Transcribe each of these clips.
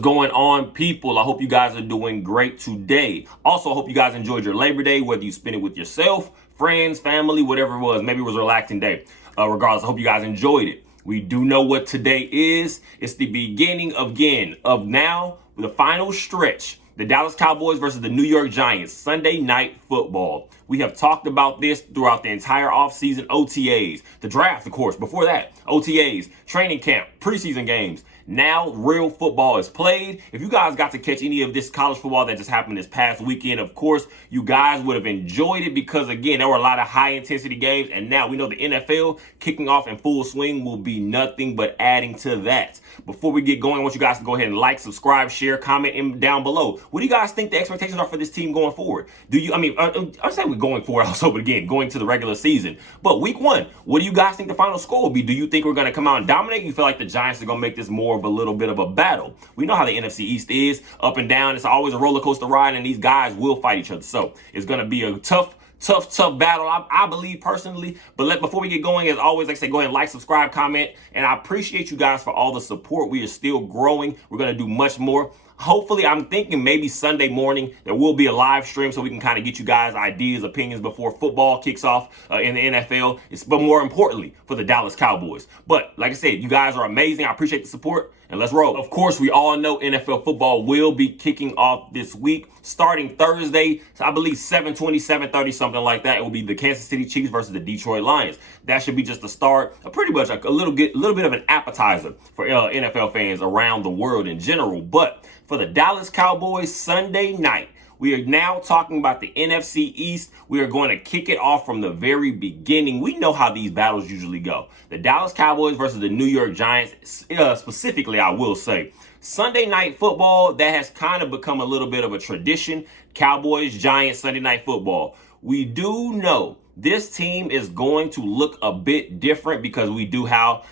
going on, people? I hope you guys are doing great today. Also, I hope you guys enjoyed your Labor Day, whether you spent it with yourself, friends, family, whatever it was. Maybe it was a relaxing day. Regardless, I hope you guys enjoyed it. We do know what today is. It's the beginning of now, the final stretch. The Dallas Cowboys versus the New York Giants, Sunday Night Football. We have talked about this throughout the entire offseason, OTAs, the draft, of course, before that, OTAs, training camp, preseason games. Now real football is played. If you guys got to catch any of this college football that just happened this past weekend, of course, you guys would have enjoyed it because, again, there were a lot of high-intensity games, and now we know the NFL kicking off in full swing will be nothing but adding to that. Before we get going, I want you guys to go ahead and like, subscribe, share, comment down below. What do you guys think the expectations are for this team going forward? I say we're going forward also, but again, going to the regular season. But week one, what do you guys think the final score will be? Do you think we're going to come out and dominate? You feel like the Giants are going to make this more of a little bit of a battle? We know how the NFC East is, up and down. It's always a roller coaster ride, and these guys will fight each other. So it's going to be a tough battle, I believe personally. But before we get going, as always, like I say, go ahead and like, subscribe, comment. And I appreciate you guys for all the support. We are still growing. We're going to do much more. Hopefully, I'm thinking maybe Sunday morning there will be a live stream so we can kind of get you guys ideas, opinions before football kicks off in the NFL. But more importantly, for the Dallas Cowboys. But like I said, you guys are amazing. I appreciate the support. And let's roll. Of course, we all know NFL football will be kicking off this week, starting Thursday. So I believe 7:20, 7:30, something like that. It will be the Kansas City Chiefs versus the Detroit Lions. That should be just a start, pretty much a little bit of an appetizer for NFL fans around the world in general. But for the Dallas Cowboys, Sunday night, we are now talking about the NFC East. We are going to kick it off from the very beginning. We know how these battles usually go. The Dallas Cowboys versus the New York Giants, specifically, I will say. Sunday Night Football, that has kind of become a little bit of a tradition. Cowboys, Giants, Sunday Night Football. We do know this team is going to look a bit different because we do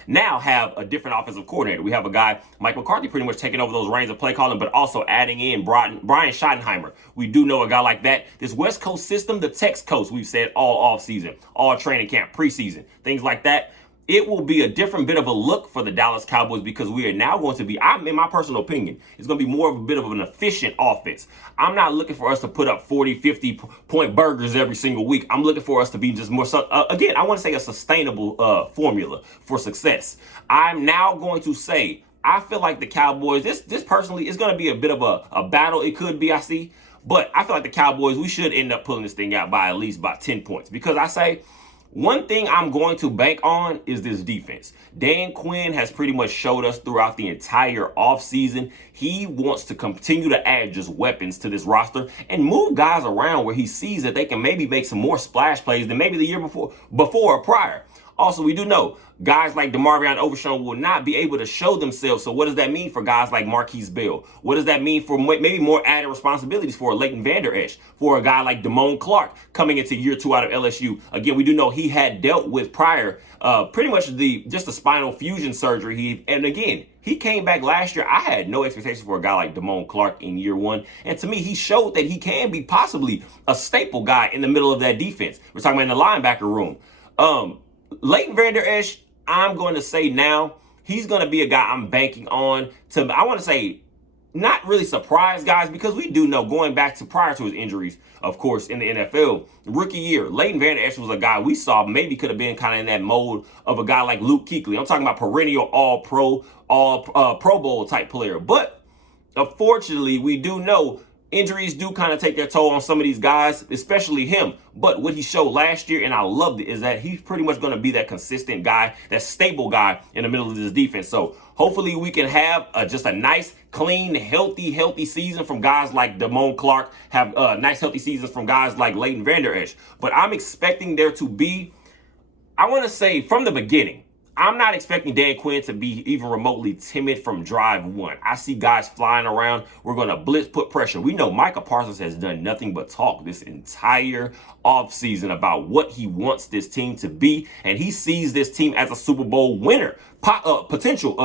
now have a different offensive coordinator. We have a guy, Mike McCarthy, pretty much taking over those reins of play calling, but also adding in Brian Schottenheimer. We do know a guy like that. This West Coast system, the Tex Coast, we've said all offseason, all training camp, preseason, things like that. It will be a different bit of a look for the Dallas Cowboys because we are now going to be, in my personal opinion, it's going to be more of a bit of an efficient offense. I'm not looking for us to put up 40, 50-point burgers every single week. I'm looking for us to be just more, again, I want to say a sustainable formula for success. I'm now going to say, I feel like the Cowboys, this personally is going to be a bit of a battle. It could be, I see. But I feel like the Cowboys, we should end up pulling this thing out by at least about 10 points because I say, one thing I'm going to bank on is this defense. Dan Quinn has pretty much showed us throughout the entire offseason he wants to continue to add just weapons to this roster and move guys around where he sees that they can maybe make some more splash plays than maybe the year before or prior. Also, we do know guys like DeMarvion Overshown will not be able to show themselves. So what does that mean for guys like Marquise Bell? What does that mean for maybe more added responsibilities for Leighton Vander Esch, for a guy like Damone Clark coming into year 2 out of LSU? Again, we do know he had dealt with prior pretty much just the spinal fusion surgery. And again, he came back last year. I had no expectations for a guy like Damone Clark in year 1. And to me, he showed that he can be possibly a staple guy in the middle of that defense. We're talking about in the linebacker room. Leighton Vander Esch, I'm going to say now, he's going to be a guy I'm banking on to, I want to say, not really surprise guys, because we do know going back to prior to his injuries, of course, in the NFL, rookie year, Leighton Vander Esch was a guy we saw maybe could have been kind of in that mold of a guy like Luke Kuechly. I'm talking about perennial all-pro, Pro Bowl type player. But unfortunately, we do know injuries do kind of take their toll on some of these guys, especially him. But what he showed last year, and I loved it, is that he's pretty much going to be that consistent guy, that stable guy in the middle of this defense. So hopefully we can have just a nice, clean, healthy season from guys like Damone Clark, have nice, healthy seasons from guys like Leighton Vander Esch. But I'm expecting there to be, I want to say from the beginning, I'm not expecting Dan Quinn to be even remotely timid from drive 1. I see guys flying around. We're going to blitz, put pressure. We know Micah Parsons has done nothing but talk this entire offseason about what he wants this team to be, and he sees this team as a Super Bowl winner potential.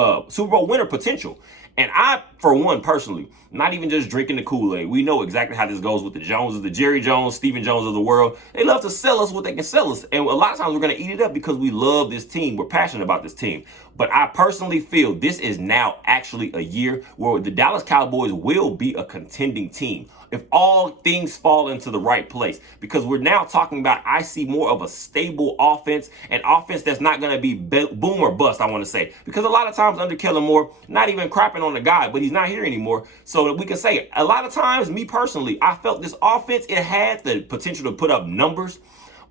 And I, for one, personally, not even just drinking the Kool-Aid. We know exactly how this goes with the Joneses, the Jerry Jones, Stephen Jones of the world. They love to sell us what they can sell us. And a lot of times we're going to eat it up because we love this team. We're passionate about this team. But I personally feel this is now actually a year where the Dallas Cowboys will be a contending team if all things fall into the right place. Because we're now talking about, I see more of a stable offense, an offense that's not going to be boom or bust, I want to say. Because a lot of times under Kellen Moore, not even crapping on the guy, but he's not here anymore. So we can say a lot of times, me personally, I felt this offense, it had the potential to put up numbers.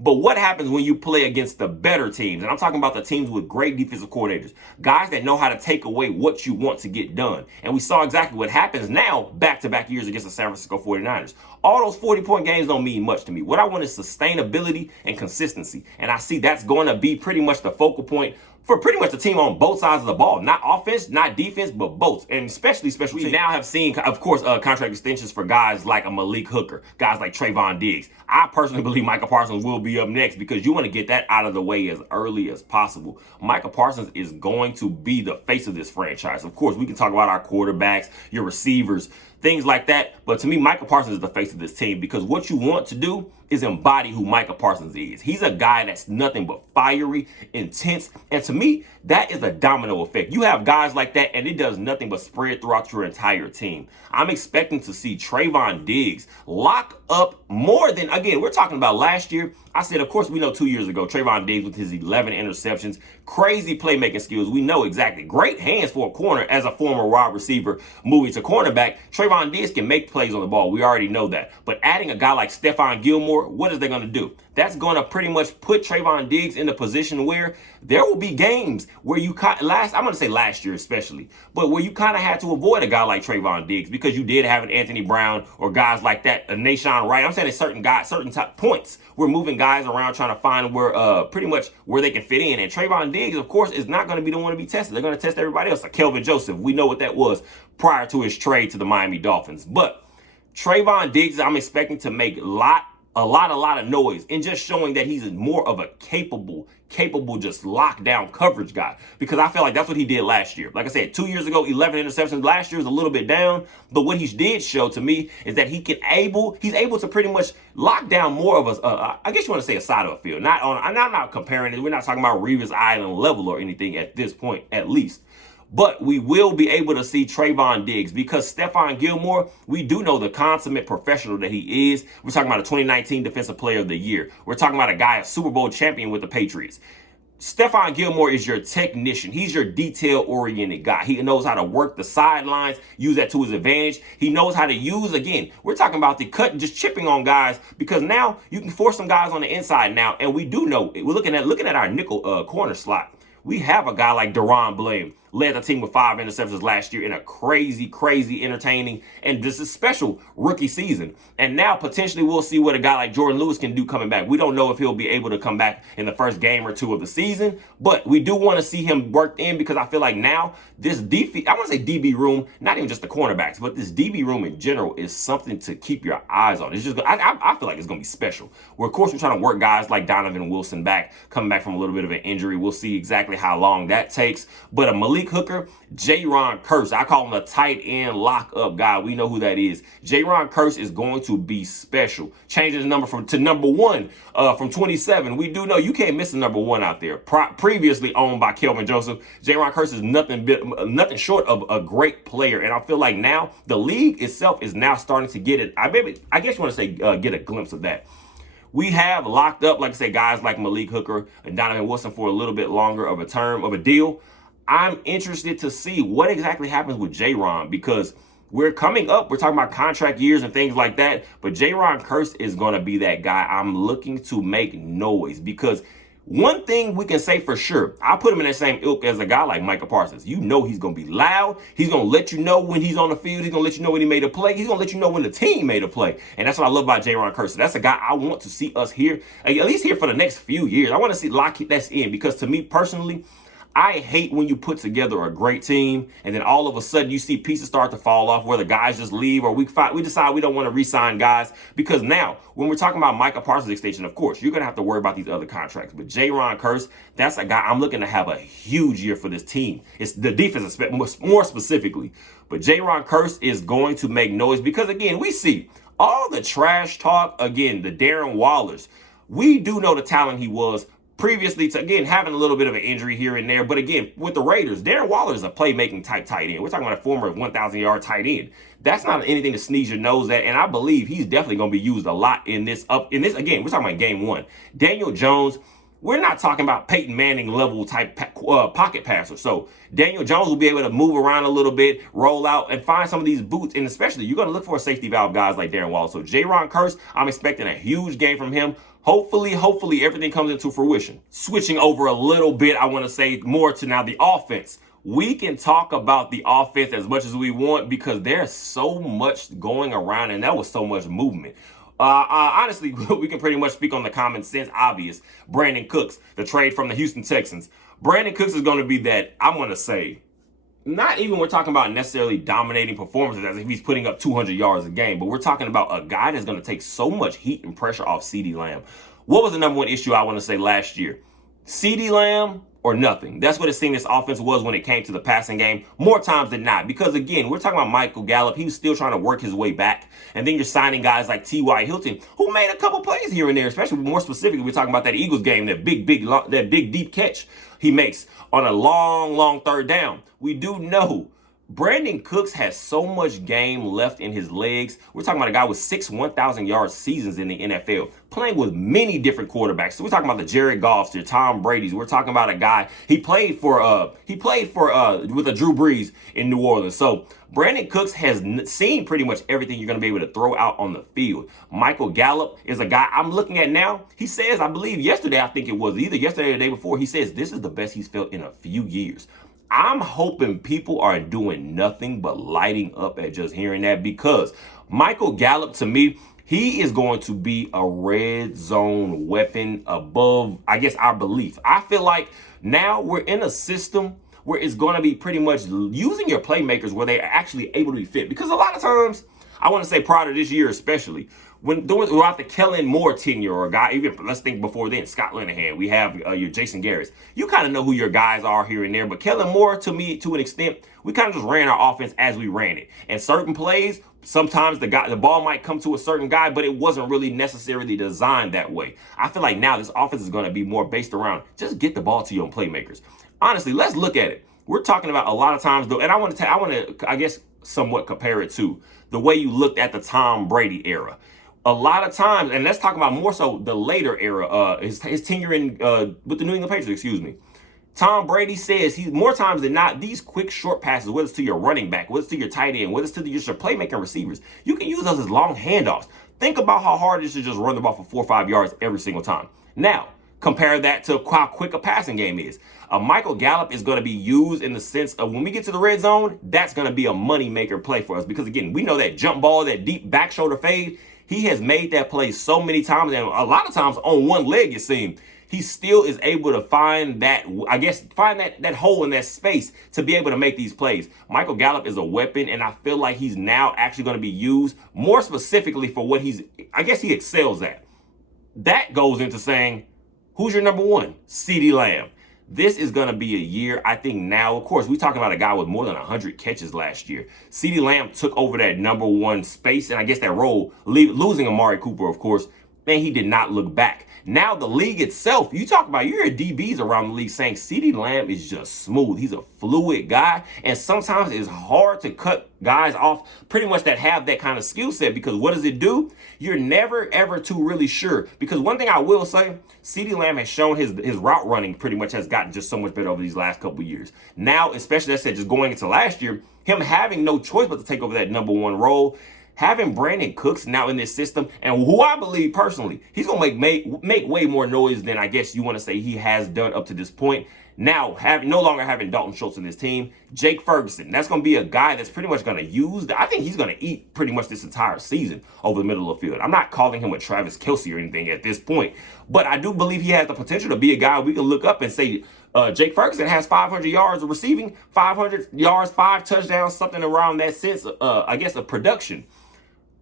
But what happens when you play against the better teams? And I'm talking about the teams with great defensive coordinators, guys that know how to take away what you want to get done. And we saw exactly what happens now back-to-back years against the San Francisco 49ers. All those 40-point games don't mean much to me. What I want is sustainability and consistency. And I see that's going to be pretty much the focal point for pretty much the team on both sides of the ball. Not offense, not defense, but both. And especially we now have seen, of course, contract extensions for guys like a Malik Hooker, guys like Trayvon Diggs. I personally believe Micah Parsons will be up next because you want to get that out of the way as early as possible. Micah Parsons is going to be the face of this franchise. Of course, we can talk about our quarterbacks, your receivers, things like that. But to me, Micah Parsons is the face of this team because what you want to do is embody who Micah Parsons is. He's a guy that's nothing but fiery, intense, and to me, that is a domino effect. You have guys like that, and it does nothing but spread throughout your entire team. I'm expecting to see Trayvon Diggs lock up more than, again, we're talking about last year. I said, of course, we know 2 years ago, Trayvon Diggs with his 11 interceptions, crazy playmaking skills. We know exactly. Great hands for a corner as a former wide receiver moving to cornerback. Trayvon Diggs can make plays on the ball. We already know that. But adding a guy like Stephon Gilmore, what is they going to do? That's going to pretty much put Trayvon Diggs in a position where there will be games where you I'm going to say last year especially, but where you kind of had to avoid a guy like Trayvon Diggs because you did have an Anthony Brown or guys like that, a Nashawn Wright. I'm saying at certain guys, certain top points, we're moving guys around trying to find where pretty much where they can fit in. And Trayvon Diggs, of course, is not going to be the one to be tested. They're going to test everybody else. Like Kelvin Joseph, we know what that was prior to his trade to the Miami Dolphins. But Trayvon Diggs, I'm expecting to make a lot of noise and just showing that he's more of a capable just lockdown coverage guy, because I feel like that's what he did last year. Like I said, 2 years ago, 11 interceptions. Last year was a little bit down, but what he did show to me is that he's able to pretty much lock down more of I guess you want to say a side of a field. I'm not comparing it. We're not talking about Revis Island level or anything at this point, at least. But we will be able to see Trayvon Diggs because Stephon Gilmore, we do know the consummate professional that he is. We're talking about a 2019 Defensive Player of the Year. We're talking about a guy, a Super Bowl champion with the Patriots. Stephon Gilmore is your technician. He's your detail-oriented guy. He knows how to work the sidelines, use that to his advantage. He knows how to use, again, we're talking about the cut, just chipping on guys, because now you can force some guys on the inside now. And we do know, we're looking at our nickel corner slot. We have a guy like Deron Blame, led the team with 5 interceptions last year in a crazy entertaining, and this is special rookie season. And now potentially we'll see what a guy like Jordan Lewis can do coming back. We don't know if he'll be able to come back in the first game or two of the season, but we do want to see him worked in because I feel like now this I want to say DB room, not even just the cornerbacks, but this DB room in general is something to keep your eyes on. It's just, I feel like it's going to be special. Where of course we're trying to work guys like Donovan Wilson coming back from a little bit of an injury. We'll see exactly how long that takes. But a Malik Hooker, J-Ron Kearse, I call him a tight end lock-up guy. We know who that is. J-Ron Kearse is going to be special. Changing his number to number 1 from 27. We do know you can't miss the number 1 out there. Previously owned by Kelvin Joseph, J-Ron Kearse is nothing short of a great player. And I feel like now the league itself is now starting to get it. I guess you want to say get a glimpse of that. We have locked up, like I said, guys like Malik Hooker and Donovan Wilson for a little bit longer of a deal. I'm interested to see what exactly happens with J-Ron because we're coming up. We're talking about contract years and things like that. But J-Ron Kearse is going to be that guy. I'm looking to make noise because one thing we can say for sure, I put him in that same ilk as a guy like Micah Parsons. You know he's going to be loud. He's going to let you know when he's on the field. He's going to let you know when he made a play. He's going to let you know when the team made a play. And that's what I love about J-Ron Kearse. That's a guy I want to see us here, at least here for the next few years. I want to see lock that's in because to me personally, I hate when you put together a great team and then all of a sudden you see pieces start to fall off, where the guys just leave, or we decide we don't want to re-sign guys. Because now, when we're talking about Micah Parsons' extension, of course, you're going to have to worry about these other contracts. But Jaron Kearse, that's a guy I'm looking to have a huge year for this team. It's the defense, more specifically. But Jaron Kearse is going to make noise because, again, we see all the trash talk, again, the Darren Wallers. We do know the talent he was previously to, again, having a little bit of an injury here and there. But again, with the Raiders, Darren Waller is a playmaking type tight end. We're talking about a former 1,000-yard tight end. That's not anything to sneeze your nose at. And I believe he's definitely going to be used a lot in this. Again, we're talking about game one. Daniel Jones, we're not talking about Peyton Manning level type pocket passer. So Daniel Jones will be able to move around a little bit, roll out, and find some of these boots. And especially, you're going to look for a safety valve guys like Darren Waller. So Jaron Kearse, I'm expecting a huge game from him. Hopefully, everything comes into fruition. Switching over a little bit, I want to say more to now the offense. We can talk about the offense as much as we want because there's so much going around and that was so much movement. Honestly, we can pretty much speak on the common sense obvious. Brandon Cooks, the trade from the Houston Texans. Brandon Cooks is going to be that, I'm going to say, not even we're talking about necessarily dominating performances as if he's putting up 200 yards a game, but we're talking about a guy that's going to take so much heat and pressure off CeeDee Lamb. What was the number one issue I want to say last year? CeeDee Lamb or nothing. That's what it seemed this offense was when it came to the passing game, more times than not. Because again, we're talking about Michael Gallup. He was still trying to work his way back. And then you're signing guys like T.Y. Hilton, who made a couple plays here and there, especially more specifically, we're talking about that Eagles game, that big deep catch he makes on a long third down. We do know Brandon Cooks has so much game left in his legs. We're talking about a guy with 6 1,000-yard seasons in the NFL, playing with many different quarterbacks. So we're talking about the Jared Goffs, the Tom Brady's. We're talking about a guy he played for with a Drew Brees in New Orleans. So Brandon Cooks has seen pretty much everything you're going to be able to throw out on the field. Michael Gallup is a guy I'm looking at now. He says, I believe yesterday, I think it was either yesterday or the day before, he says this is the best he's felt in a few years. I'm hoping people are doing nothing but lighting up at just hearing that, because Michael Gallup, to me, he is going to be a red zone weapon above, I guess, our belief. I feel like now we're in a system where it's going to be pretty much using your playmakers where they're actually able to be fit. Because a lot of times, I want to say prior to this year especially, throughout the Kellen Moore tenure, or guy, even let's think before then, Scott Linehan, we have your Jason Garrett. You kind of know who your guys are here and there, but Kellen Moore, to me, to an extent, we kind of just ran our offense as we ran it. And certain plays, sometimes the ball might come to a certain guy, but it wasn't really necessarily designed that way. I feel like now this offense is going to be more based around just get the ball to your playmakers. Honestly, let's look at it. We're talking about a lot of times though, and I want to, I guess, somewhat compare it to the way you looked at the Tom Brady era. A lot of times, and let's talk about more so the later era, his tenure with the New England Patriots, excuse me. Tom Brady says more times than not, these quick short passes, whether it's to your running back, whether it's to your tight end, whether it's to your playmaking receivers, you can use those as long handoffs. Think about how hard it is to just run the ball for 4 or 5 yards every single time. Now, compare that to how quick a passing game is. Michael Gallup is going to be used in the sense of when we get to the red zone, that's going to be a money maker play for us. Because again, we know that jump ball, that deep back shoulder fade, he has made that play so many times, and a lot of times on one leg, it seems. He still is able to find that, that hole in that space to be able to make these plays. Michael Gallup is a weapon, and I feel like he's now actually going to be used more specifically for what he excels at. That goes into saying, who's your number one? CeeDee Lamb. This is going to be a year, I think now, of course, we're talking about a guy with more than 100 catches last year. CeeDee Lamb took over that number one space, and I guess that role, losing Amari Cooper, of course, man, he did not look back. Now the league itself, you hear DBs around the league saying CeeDee Lamb is just smooth. He's a fluid guy, and sometimes it's hard to cut guys off pretty much that have that kind of skill set, because what does it do? You're never, ever too really sure. Because one thing I will say, CeeDee Lamb has shown his route running pretty much has gotten just so much better over these last couple of years. Now, especially, as I said, just going into last year, him having no choice but to take over that number one role, having Brandon Cooks now in this system, and who I believe personally, he's going to make way more noise than I guess you want to say he has done up to this point. Now, no longer having Dalton Schultz in this team, Jake Ferguson, that's going to be a guy that's pretty much going to use, I think he's going to eat pretty much this entire season over the middle of the field. I'm not calling him a Travis Kelce or anything at this point, but I do believe he has the potential to be a guy we can look up and say, Jake Ferguson has 500 yards of receiving, 500 yards, 5 touchdowns, something around that sense, I guess, of production.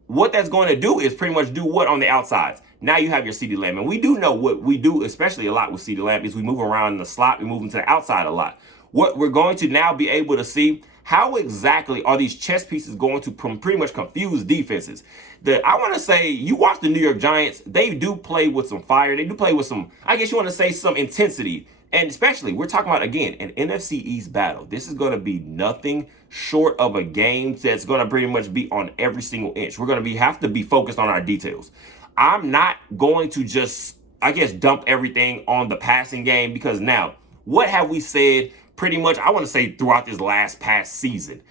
What that's going to do is pretty much do what on the outsides. Now you have your CeeDee Lamb. And we do know what we do, especially a lot with CeeDee Lamb, is we move around in the slot, we move into the outside a lot. What we're going to now be able to see, how exactly are these chess pieces going to pretty much confuse defenses? I want to say, you watch the New York Giants, they do play with some fire. They do play with some, I guess you want to say, some intensity. And especially, we're talking about, again, an NFC East battle. This is going to be nothing short of a game that's going to pretty much be on every single inch. We're going to have to be focused on our details. I'm not going to just, I guess, dump everything on the passing game, because now, what have we said pretty much, I want to say, throughout this past season?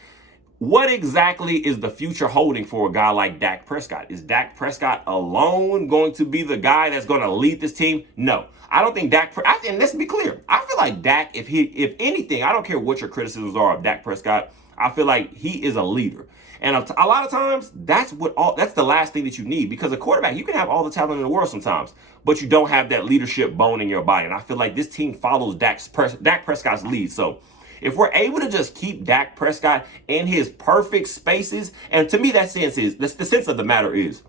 What exactly is the future holding for a guy like Dak Prescott? Is Dak Prescott alone going to be the guy that's going to lead this team? No. I don't think Dak, and let's be clear, I feel like Dak, if anything, I don't care what your criticisms are of Dak Prescott, I feel like he is a leader. And a lot of times, that's the last thing that you need, because a quarterback, you can have all the talent in the world sometimes, but you don't have that leadership bone in your body. And I feel like this team follows Dak Prescott's lead. So if we're able to just keep Dak Prescott in his perfect spaces, and to me, that's the sense of the matter is,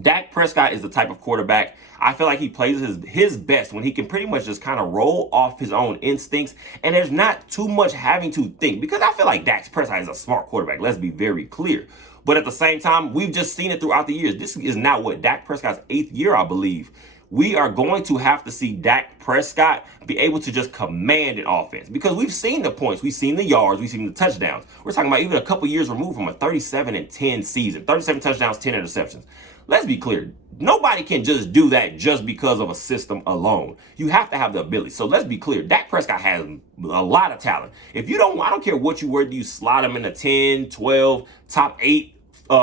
Dak Prescott is the type of quarterback, I feel like he plays his best when he can pretty much just kind of roll off his own instincts, and there's not too much having to think, because I feel like Dak Prescott is a smart quarterback. Let's be very clear. But at the same time, we've just seen it throughout the years. This is now Dak Prescott's 8th year, I believe. We are going to have to see Dak Prescott be able to just command an offense, because we've seen the points, we've seen the yards, we've seen the touchdowns. We're talking about even a couple years removed from a 37-10 season, 37 touchdowns, 10 interceptions. Let's be clear. Nobody can just do that just because of a system alone. You have to have the ability. So let's be clear. Dak Prescott has a lot of talent. If you don't, I don't care whether you slot him in the 10, 12, top 8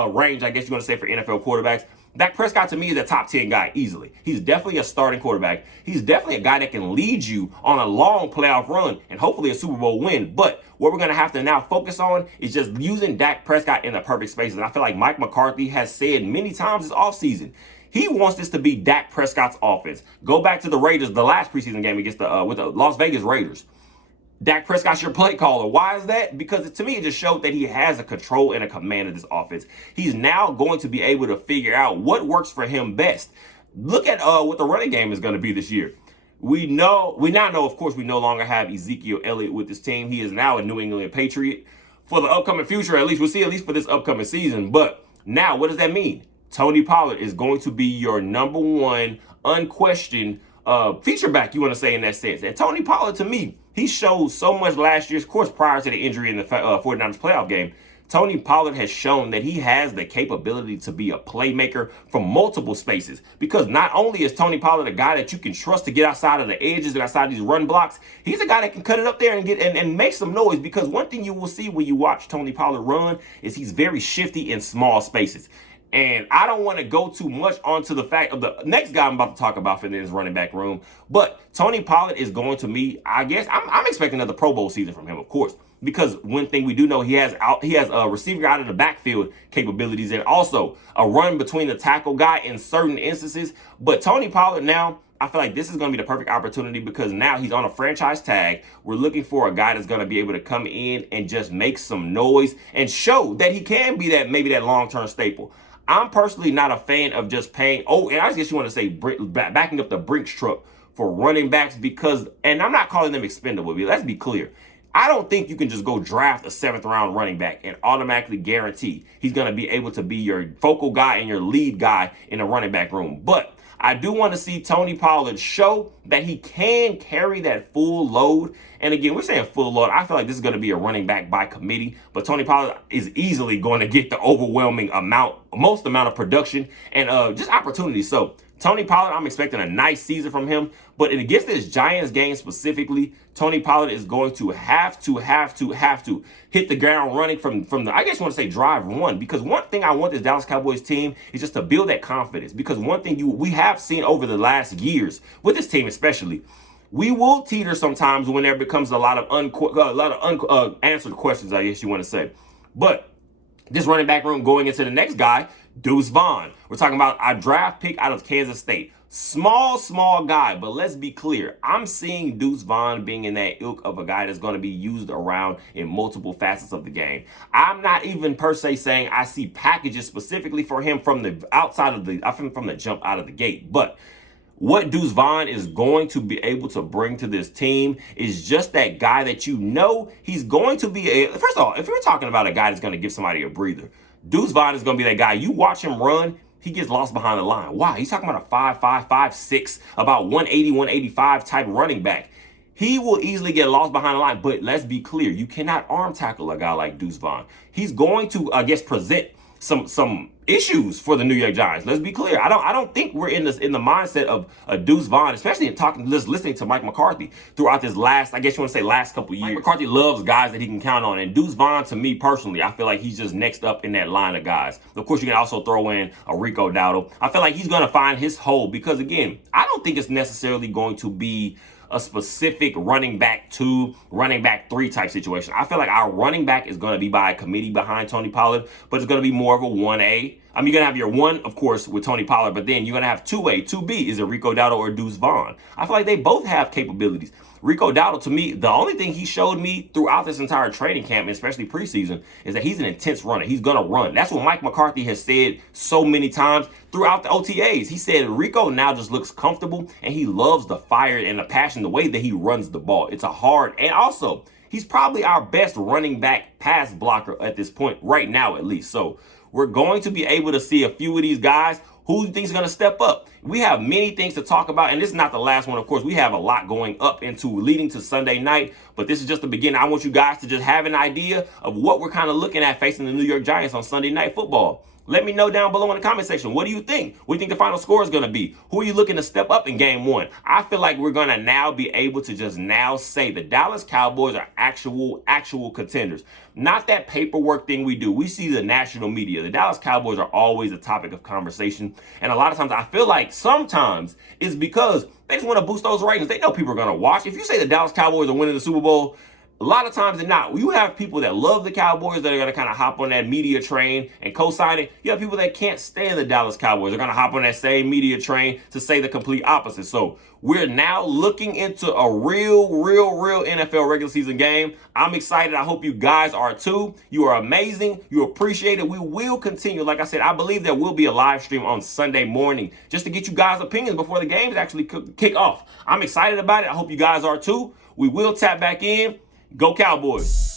range, I guess you're going to say, for NFL quarterbacks. Dak Prescott, to me, is a top 10 guy easily. He's definitely a starting quarterback. He's definitely a guy that can lead you on a long playoff run and hopefully a Super Bowl win. But what we're going to have to now focus on is just using Dak Prescott in the perfect spaces. And I feel like Mike McCarthy has said many times this offseason, he wants this to be Dak Prescott's offense. Go back to the Raiders, the last preseason game against with the Las Vegas Raiders. Dak Prescott's your play caller. Why is that? Because to me, it just showed that he has a control and a command of this offense. He's now going to be able to figure out what works for him best. Look at what the running game is going to be this year. We now know, of course, we no longer have Ezekiel Elliott with this team. He is now a New England Patriot. For the upcoming future, at least, we'll see, at least for this upcoming season. But now, what does that mean? Tony Pollard is going to be your number one unquestioned feature back, you want to say, in that sense. And Tony Pollard, to me, he showed so much last year, of course, prior to the injury in the 49ers playoff game. Tony Pollard has shown that he has the capability to be a playmaker from multiple spaces, because not only is Tony Pollard a guy that you can trust to get outside of the edges and outside these run blocks, he's a guy that can cut it up there and get and make some noise, because one thing you will see when you watch Tony Pollard run is he's very shifty in small spaces. And I don't want to go too much onto the fact of the next guy I'm about to talk about for this running back room, but Tony Pollard is going to me, I guess, I'm expecting another Pro Bowl season from him, of course, because one thing we do know, he has a receiver out of the backfield capabilities and also a run between the tackle guy in certain instances. But Tony Pollard now, I feel like this is going to be the perfect opportunity, because now he's on a franchise tag. We're looking for a guy that's going to be able to come in and just make some noise and show that he can be maybe that long-term staple. I'm personally not a fan of just paying, and I guess you want to say backing up the Brinks truck for running backs, because, and I'm not calling them expendable, but let's be clear. I don't think you can just go draft a 7th round running back and automatically guarantee he's going to be able to be your focal guy and your lead guy in the running back room. But I do want to see Tony Pollard show that he can carry that full load. And again, we're saying full load. I feel like this is going to be a running back by committee, but Tony Pollard is easily going to get the overwhelming most amount of production and just opportunity. So Tony Pollard, I'm expecting a nice season from him. But against this Giants game specifically, Tony Pollard is going to have to hit the ground running from the, I guess you want to say, drive one. Because one thing I want this Dallas Cowboys team is just to build that confidence. Because one thing we have seen over the last years with this team especially, we will teeter sometimes when there becomes a lot of unanswered questions, I guess you want to say. But this running back room going into the next guy, Deuce Vaughn. We're talking about a draft pick out of Kansas State. Small guy, but let's be clear. I'm seeing Deuce Vaughn being in that ilk of a guy that's going to be used around in multiple facets of the game. I'm not even per se saying I see packages specifically for him from the outside of the, from the jump out of the gate, but what Deuce Vaughn is going to be able to bring to this team is just that guy that he's going to be first of all, if you're talking about a guy that's going to give somebody a breather, Deuce Vaughn is going to be that guy. You watch him run, he gets lost behind the line. Why? He's talking about a 5'5", 5'6", about 180, 185 type running back. He will easily get lost behind the line, but let's be clear. You cannot arm tackle a guy like Deuce Vaughn. He's going to, present some issues for the New York Giants. Let's be clear. I don't think we're in the mindset of a Deuce Vaughn, especially listening to Mike McCarthy throughout this last couple years. Mike McCarthy loves guys that he can count on, and Deuce Vaughn, to me personally, I feel like he's just next up in that line of guys. Of course, you can also throw in a Rico Dowdle. I feel like he's going to find his hole because, again, I don't think it's necessarily going to be a specific running back 2, running back 3 type situation. I feel like our running back is going to be by a committee behind Tony Pollard, but it's going to be more of a 1A. I mean, you're going to have your 1, of course, with Tony Pollard, but then you're going to have 2A, 2B. Is it Rico Dowdle or Deuce Vaughn? I feel like they both have capabilities. Rico Dowdle, to me, the only thing he showed me throughout this entire training camp, especially preseason, is that he's an intense runner. He's going to run. That's what Mike McCarthy has said so many times throughout the OTAs. He said Rico now just looks comfortable, and he loves the fire and the passion, the way that he runs the ball. It's a hard, and also, he's probably our best running back pass blocker at this point, right now at least. So we're going to be able to see a few of these guys. Who do you think is going to step up? We have many things to talk about, and this is not the last one. Of course, we have a lot going up leading to Sunday night, but this is just the beginning. I want you guys to just have an idea of what we're kind of looking at facing the New York Giants on Sunday Night Football. Let me know down below in the comment section. What do you think? What do you think the final score is going to be? Who are you looking to step up in game 1? I feel like we're going to now be able to just now say the Dallas Cowboys are actual contenders. Not that paperwork thing we do. We see the national media. The Dallas Cowboys are always a topic of conversation. And a lot of times I feel like sometimes it's because they just want to boost those ratings. They know people are going to watch. If you say the Dallas Cowboys are winning the Super Bowl, a lot of times they're not. You have people that love the Cowboys that are going to kind of hop on that media train and co-sign it. You have people that can't stand the Dallas Cowboys. They're going to hop on that same media train to say the complete opposite. So we're now looking into a real NFL regular season game. I'm excited. I hope you guys are too. You are amazing. You appreciate it. We will continue. Like I said, I believe there will be a live stream on Sunday morning just to get you guys' opinions before the games actually kick off. I'm excited about it. I hope you guys are too. We will tap back in. Go Cowboys.